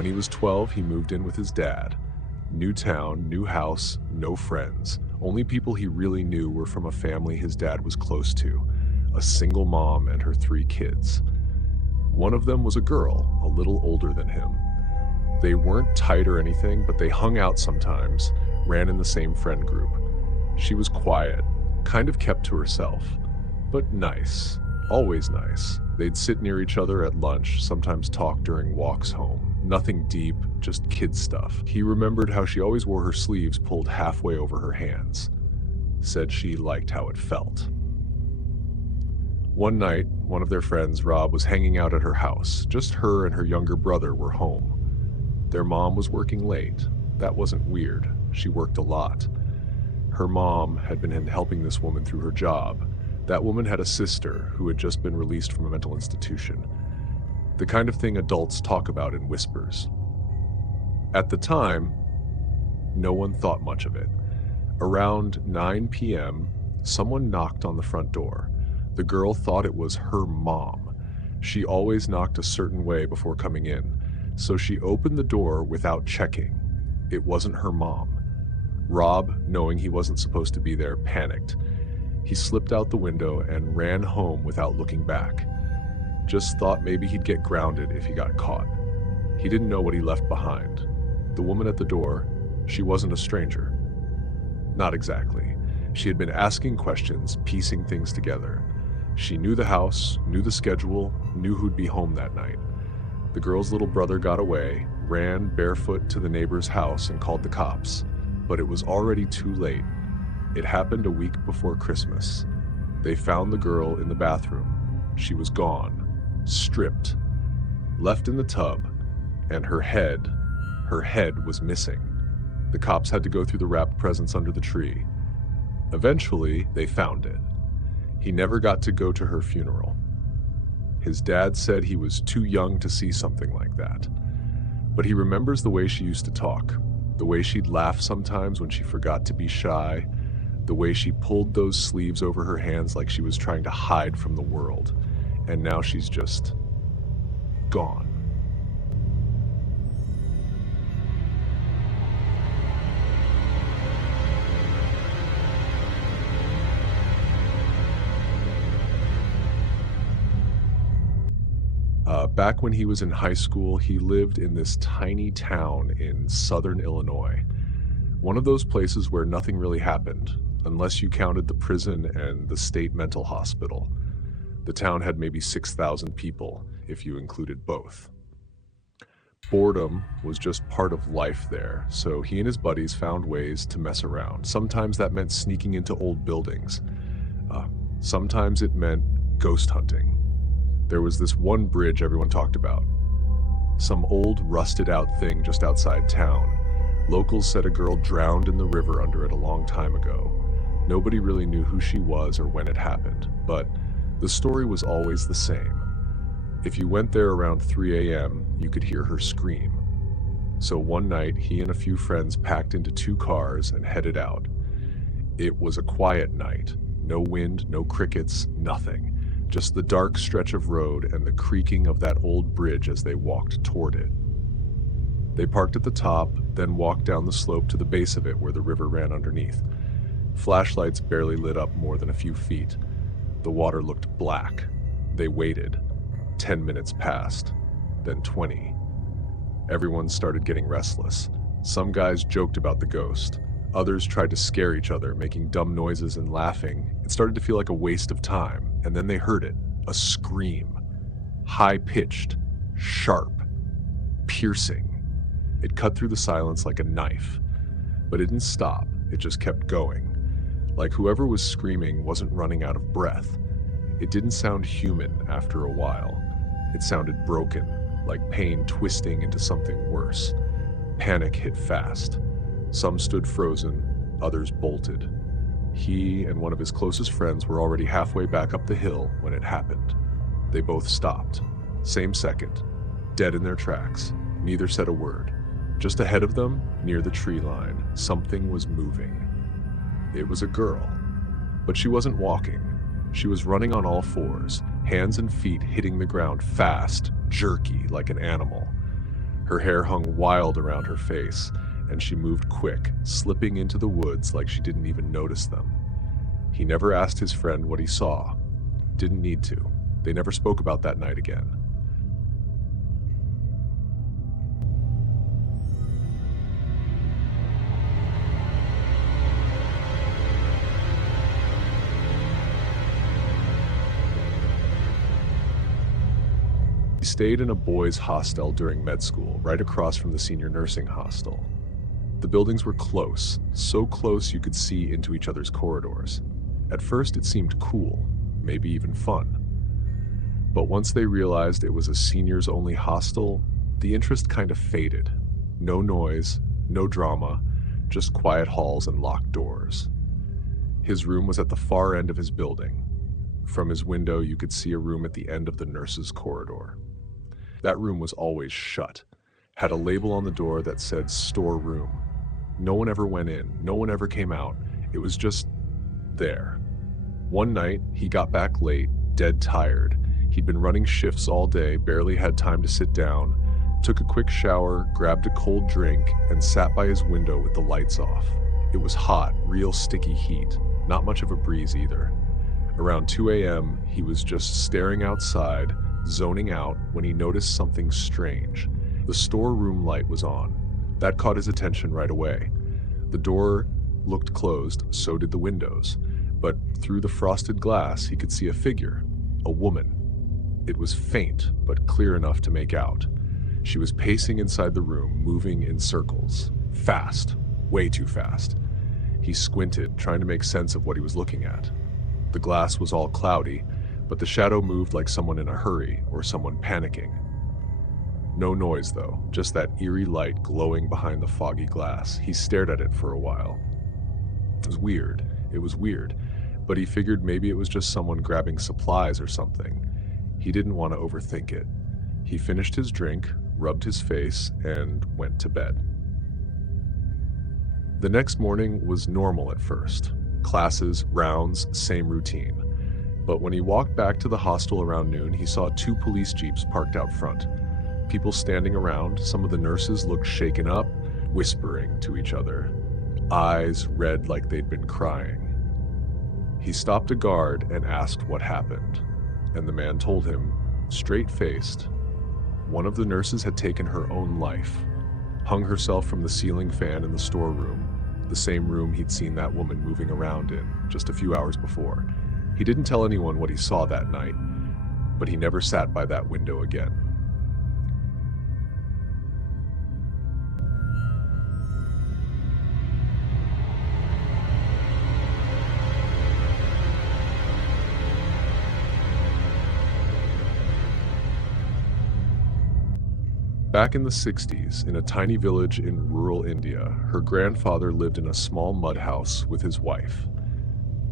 When he was 12, he moved in with his dad. New town, new house, no friends. Only people he really knew were from a family his dad was close to, a single mom and her 3 kids. One of them was a girl, a little older than him. They weren't tight or anything, but they hung out sometimes, ran in the same friend group. She was quiet, kind of kept to herself, but nice, always nice. They'd sit near each other at lunch, sometimes talk during walks home. Nothing deep, just kid stuff. He remembered how she always wore her sleeves pulled halfway over her hands. Said she liked how it felt. One night, one of their friends, Rob, was hanging out at her house. Just her and her younger brother were home. Their mom was working late. That wasn't weird. She worked a lot. Her mom had been helping this woman through her job. That woman had a sister who had just been released from a mental institution. The kind of thing adults talk about in whispers. At the time, no one thought much of it. Around 9 p.m., someone knocked on the front door. The girl thought it was her mom. She always knocked a certain way before coming in, so she opened the door without checking. It wasn't her mom. Rob, knowing he wasn't supposed to be there, panicked. He slipped out the window and ran home without looking back. Just thought maybe he'd get grounded if he got caught. He didn't know what he left behind. The woman at the door, she wasn't a stranger. Not exactly. She had been asking questions, piecing things together. She knew the house, knew the schedule, knew who'd be home that night. The girl's little brother got away, ran barefoot to the neighbor's house and called the cops. But it was already too late. It happened a week before Christmas. They found the girl in the bathroom. She was gone, stripped, left in the tub, and her head was missing. The cops had to go through the wrapped presents under the tree. Eventually, they found it. He never got to go to her funeral. His dad said he was too young to see something like that. But he remembers the way she used to talk, the way she'd laugh sometimes when she forgot to be shy, the way she pulled those sleeves over her hands like she was trying to hide from the world. And now she's just gone. Back when he was in high school, he lived in this tiny town in southern Illinois. One of those places where nothing really happened, unless you counted the prison and the state mental hospital. The town had maybe 6,000 people, if you included both. Boredom was just part of life there, so he and his buddies found ways to mess around. Sometimes that meant sneaking into old buildings. Sometimes it meant ghost hunting. There was this one bridge everyone talked about. Some old, rusted-out thing just outside town. Locals said a girl drowned in the river under it a long time ago. Nobody really knew who she was or when it happened, but the story was always the same. If you went there around 3 a.m., you could hear her scream. So one night, he and a few friends packed into 2 cars and headed out. It was a quiet night. No wind, no crickets, nothing. Just the dark stretch of road and the creaking of that old bridge as they walked toward it. They parked at the top, then walked down the slope to the base of it where the river ran underneath. Flashlights barely lit up more than a few feet. The water looked black. They waited. 10 minutes passed, then 20. Everyone started getting restless. Some guys joked about the ghost. Others tried to scare each other, making dumb noises and laughing. It started to feel like a waste of time, and then they heard it, a scream. High-pitched, sharp, piercing. It cut through the silence like a knife. But it didn't stop, it just kept going. Like whoever was screaming wasn't running out of breath. It didn't sound human after a while. It sounded broken, like pain twisting into something worse. Panic hit fast. Some stood frozen, others bolted. He and one of his closest friends were already halfway back up the hill when it happened. They both stopped. Same second. Dead in their tracks. Neither said a word. Just ahead of them, near the tree line, something was moving. It was a girl. But she wasn't walking. She was running on all fours, hands and feet hitting the ground fast, jerky, like an animal. Her hair hung wild around her face, and she moved quick, slipping into the woods like she didn't even notice them. He never asked his friend what he saw. Didn't need to. They never spoke about that night again. He stayed in a boys' hostel during med school, right across from the senior nursing hostel. The buildings were close, so close you could see into each other's corridors. At first it seemed cool, maybe even fun. But once they realized it was a seniors-only hostel, the interest kind of faded. No noise, no drama, just quiet halls and locked doors. His room was at the far end of his building. From his window, you could see a room at the end of the nurses' corridor. That room was always shut, had a label on the door that said storeroom. No one ever went in, no one ever came out. It was just there. One night, he got back late, dead tired. He'd been running shifts all day, barely had time to sit down, took a quick shower, grabbed a cold drink, and sat by his window with the lights off. It was hot, real sticky heat, not much of a breeze either. Around 2 a.m., he was just staring outside, zoning out, when he noticed something strange. The storeroom light was on. That caught his attention right away. The door looked closed, so did the windows. But through the frosted glass, he could see a figure, a woman. It was faint, but clear enough to make out. She was pacing inside the room, moving in circles. Fast, way too fast. He squinted, trying to make sense of what he was looking at. The glass was all cloudy, but the shadow moved like someone in a hurry or someone panicking. No noise, though, just that eerie light glowing behind the foggy glass. He stared at it for a while. It was weird, but he figured maybe it was just someone grabbing supplies or something. He didn't want to overthink it. He finished his drink, rubbed his face, and went to bed. The next morning was normal at first. Classes, rounds, same routine. But when he walked back to the hostel around noon, he saw 2 police jeeps parked out front. People standing around, some of the nurses looked shaken up, whispering to each other, eyes red like they'd been crying. He stopped a guard and asked what happened, and the man told him, straight-faced, one of the nurses had taken her own life, hung herself from the ceiling fan in the storeroom, the same room he'd seen that woman moving around in just a few hours before. He didn't tell anyone what he saw that night, but he never sat by that window again. Back in the 60s, in a tiny village in rural India, her grandfather lived in a small mud house with his wife.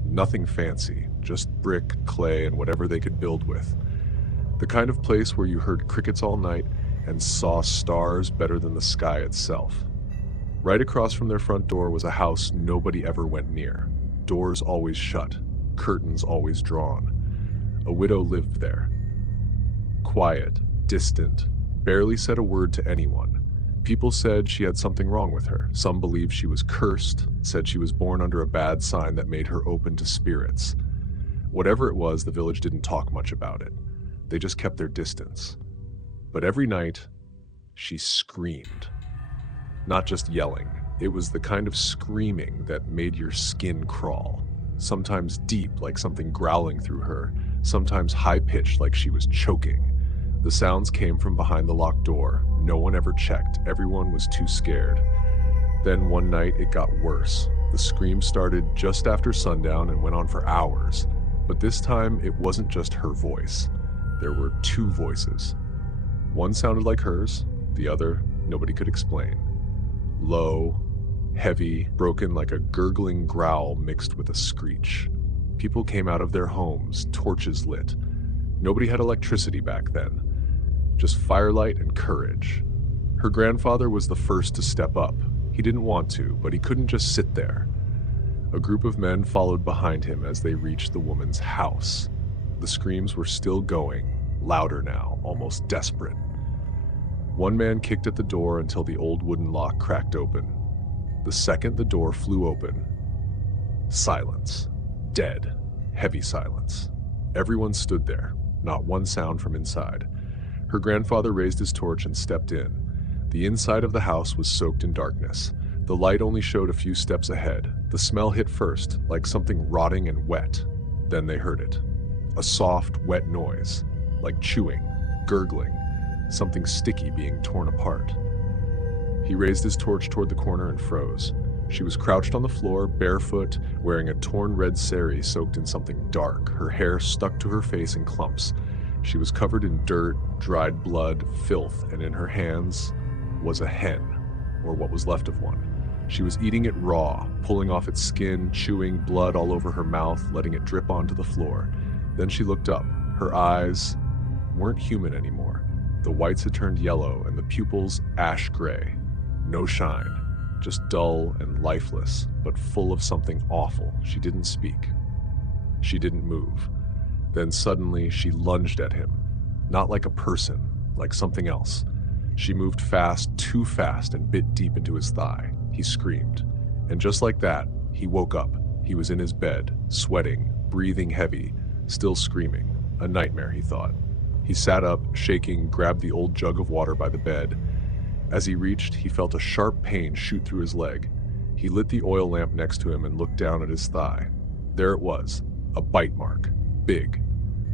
Nothing fancy, just brick, clay, and whatever they could build with. The kind of place where you heard crickets all night and saw stars better than the sky itself. Right across from their front door was a house nobody ever went near. Doors always shut, curtains always drawn. A widow lived there. Quiet, distant, barely said a word to anyone. People said she had something wrong with her. Some believed she was cursed, said she was born under a bad sign that made her open to spirits. Whatever it was, the village didn't talk much about it. They just kept their distance. But every night, she screamed. Not just yelling. It was the kind of screaming that made your skin crawl. Sometimes deep, like something growling through her. Sometimes high-pitched, like she was choking. The sounds came from behind the locked door. No one ever checked. Everyone was too scared. Then one night it got worse. The scream started just after sundown and went on for hours. But this time it wasn't just her voice. There were 2 voices. One sounded like hers, the other nobody could explain. Low, heavy, broken like a gurgling growl mixed with a screech. People came out of their homes, torches lit. Nobody had electricity back then. Just firelight and courage. Her grandfather was the first to step up. He didn't want to, but he couldn't just sit there. A group of men followed behind him as they reached the woman's house. The screams were still going, louder now, almost desperate. One man kicked at the door until the old wooden lock cracked open. The second the door flew open, silence. Dead. Heavy silence. Everyone stood there, not one sound from inside. Her grandfather raised his torch and stepped in. The inside of the house was soaked in darkness. The light only showed a few steps ahead. The smell hit first, like something rotting and wet. Then they heard it. A soft, wet noise, like chewing, gurgling, something sticky being torn apart. He raised his torch toward the corner and froze. She was crouched on the floor, barefoot, wearing a torn red sari soaked in something dark. Her hair stuck to her face in clumps. She was covered in dirt, dried blood, filth, and in her hands was a hen, or what was left of one. She was eating it raw, pulling off its skin, chewing blood all over her mouth, letting it drip onto the floor. Then she looked up. Her eyes weren't human anymore. The whites had turned yellow and the pupils ash gray. No shine, just dull and lifeless, but full of something awful. She didn't speak. She didn't move. Then suddenly she lunged at him, not like a person, like something else. She moved fast, too fast, and bit deep into his thigh. He screamed. And just like that, he woke up. He was in his bed, sweating, breathing heavy, still screaming. A nightmare, he thought. He sat up, shaking, grabbed the old jug of water by the bed. As he reached, he felt a sharp pain shoot through his leg. He lit the oil lamp next to him and looked down at his thigh. There it was, a bite mark, big,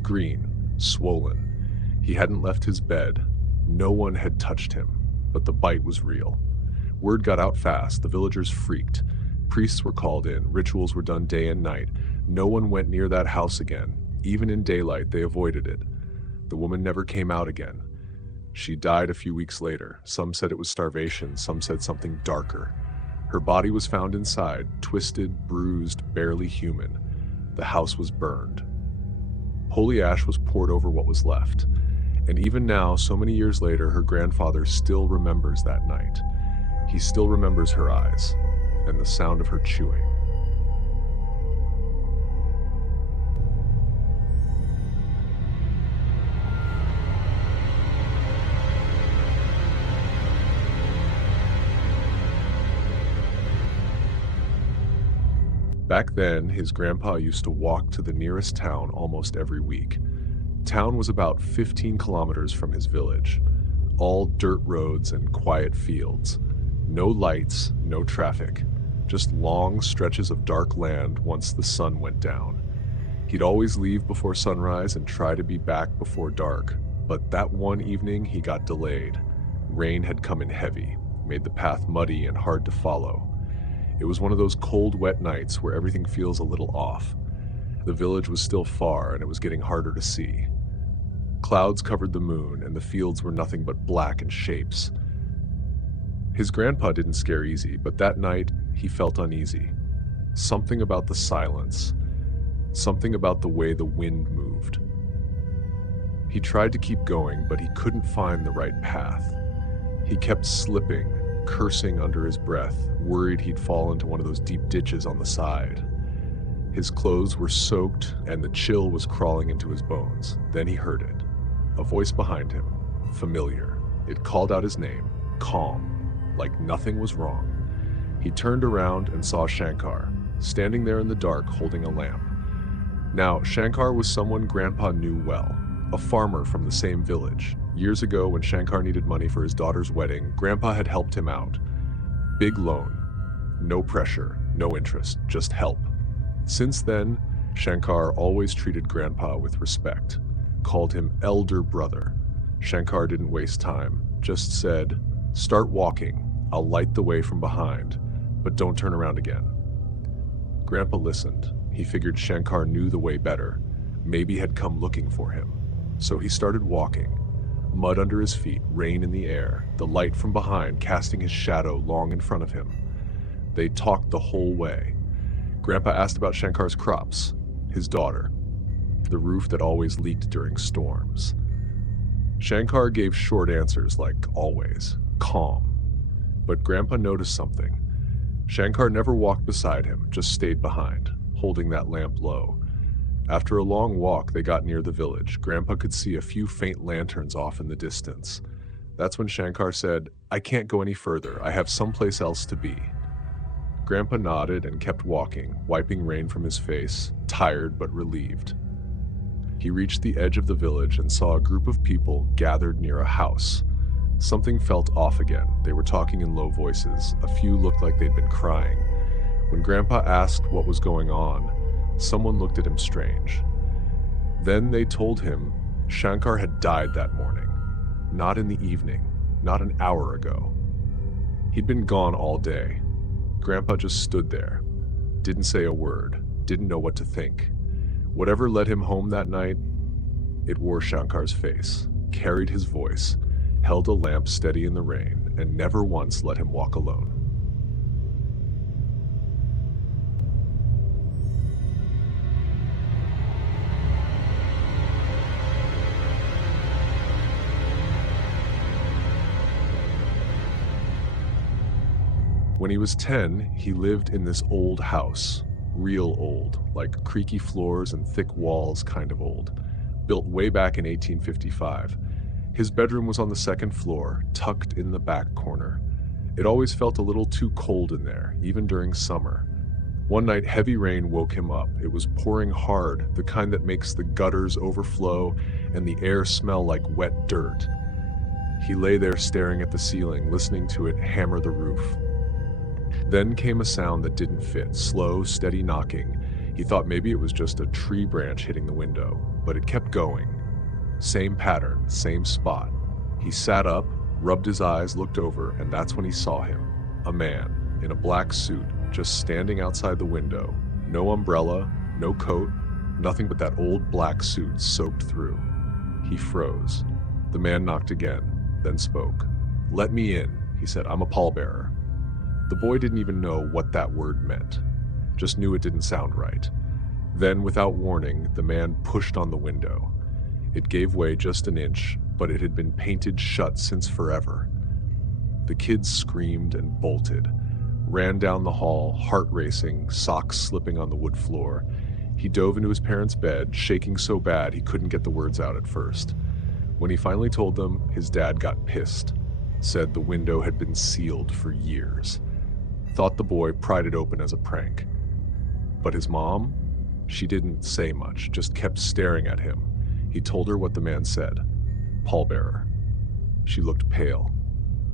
green, swollen. He hadn't left his bed. No one had touched him, but the bite was real. Word got out fast. The villagers freaked. Priests were called in. Rituals were done day and night. No one went near that house again. Even in daylight, they avoided it. The woman never came out again. She died a few weeks later. Some said it was starvation. Some said something darker. Her body was found inside, twisted, bruised, barely human. The house was burned. Holy ash was poured over what was left. And even now, so many years later, her grandfather still remembers that night. He still remembers her eyes and the sound of her chewing. Back then, his grandpa used to walk to the nearest town almost every week. Town was about 15 kilometers from his village. All dirt roads and quiet fields. No lights, no traffic. Just long stretches of dark land once the sun went down. He'd always leave before sunrise and try to be back before dark. But that one evening, he got delayed. Rain had come in heavy, made the path muddy and hard to follow. It was one of those cold, wet nights where everything feels a little off. The village was still far, and it was getting harder to see. Clouds covered the moon, and the fields were nothing but black and shapes. His grandpa didn't scare easy, but that night he felt uneasy. Something about the silence. Something about the way the wind moved. He tried to keep going, but he couldn't find the right path. He kept slipping, cursing under his breath, worried he'd fall into one of those deep ditches on the side. His clothes were soaked, and the chill was crawling into his bones. Then he heard it. A voice behind him, familiar. It called out his name, calm, like nothing was wrong. He turned around and saw Shankar, standing there in the dark holding a lamp. Now, Shankar was someone Grandpa knew well, a farmer from the same village. Years ago, when Shankar needed money for his daughter's wedding, Grandpa had helped him out. Big loan. No pressure, no interest, just help. Since then, Shankar always treated Grandpa with respect, called him elder brother. Shankar didn't waste time, just said, "Start walking, I'll light the way from behind, but don't turn around again." Grandpa listened. He figured Shankar knew the way better, maybe had come looking for him. So he started walking. Mud under his feet, rain in the air, the light from behind casting his shadow long in front of him. They talked the whole way. Grandpa asked about Shankar's crops, his daughter, the roof that always leaked during storms. Shankar gave short answers like always, calm. But Grandpa noticed something. Shankar never walked beside him, just stayed behind, holding that lamp low. After a long walk, they got near the village. Grandpa could see a few faint lanterns off in the distance. That's when Shankar said, "I can't go any further. I have someplace else to be." Grandpa nodded and kept walking, wiping rain from his face, tired but relieved. He reached the edge of the village and saw a group of people gathered near a house. Something felt off again. They were talking in low voices. A few looked like they'd been crying. When Grandpa asked what was going on, someone looked at him strange. Then they told him Shankar had died that morning. Not in the evening, not an hour ago. He'd been gone all day. Grandpa just stood there, didn't say a word, didn't know what to think. Whatever led him home that night, it wore Shankar's face, carried his voice, held a lamp steady in the rain, and never once let him walk alone. When he was 10, he lived in this old house, real old, like creaky floors and thick walls kind of old, built way back in 1855. His bedroom was on the second floor, tucked in the back corner. It always felt a little too cold in there, even during summer. One night, heavy rain woke him up. It was pouring hard, the kind that makes the gutters overflow and the air smell like wet dirt. He lay there staring at the ceiling, listening to it hammer the roof. Then came a sound that didn't fit, slow, steady knocking. He thought maybe it was just a tree branch hitting the window, but it kept going. Same pattern, same spot. He sat up, rubbed his eyes, looked over, and that's when he saw him. A man, in a black suit, just standing outside the window. No umbrella, no coat, nothing but that old black suit soaked through. He froze. The man knocked again, then spoke. "Let me in," he said. "I'm a pallbearer." The boy didn't even know what that word meant, just knew it didn't sound right. Then, without warning, the man pushed on the window. It gave way just an inch, but it had been painted shut since forever. The kids screamed and bolted, ran down the hall, heart racing, socks slipping on the wood floor. He dove into his parents' bed, shaking so bad he couldn't get the words out at first. When he finally told them, his dad got pissed, said the window had been sealed for years. Thought the boy pried it open as a prank. But his mom? She didn't say much, just kept staring at him. He told her what the man said. Pallbearer. She looked pale.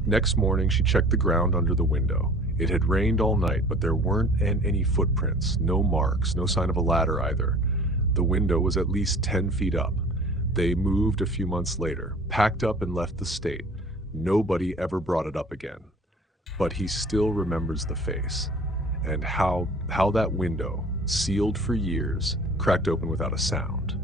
Next morning, she checked the ground under the window. It had rained all night, but there weren't any footprints, no marks, no sign of a ladder either. The window was at least 10 feet up. They moved a few months later, packed up and left the state. Nobody ever brought it up again. But he still remembers the face, and how that window, sealed for years, cracked open without a sound.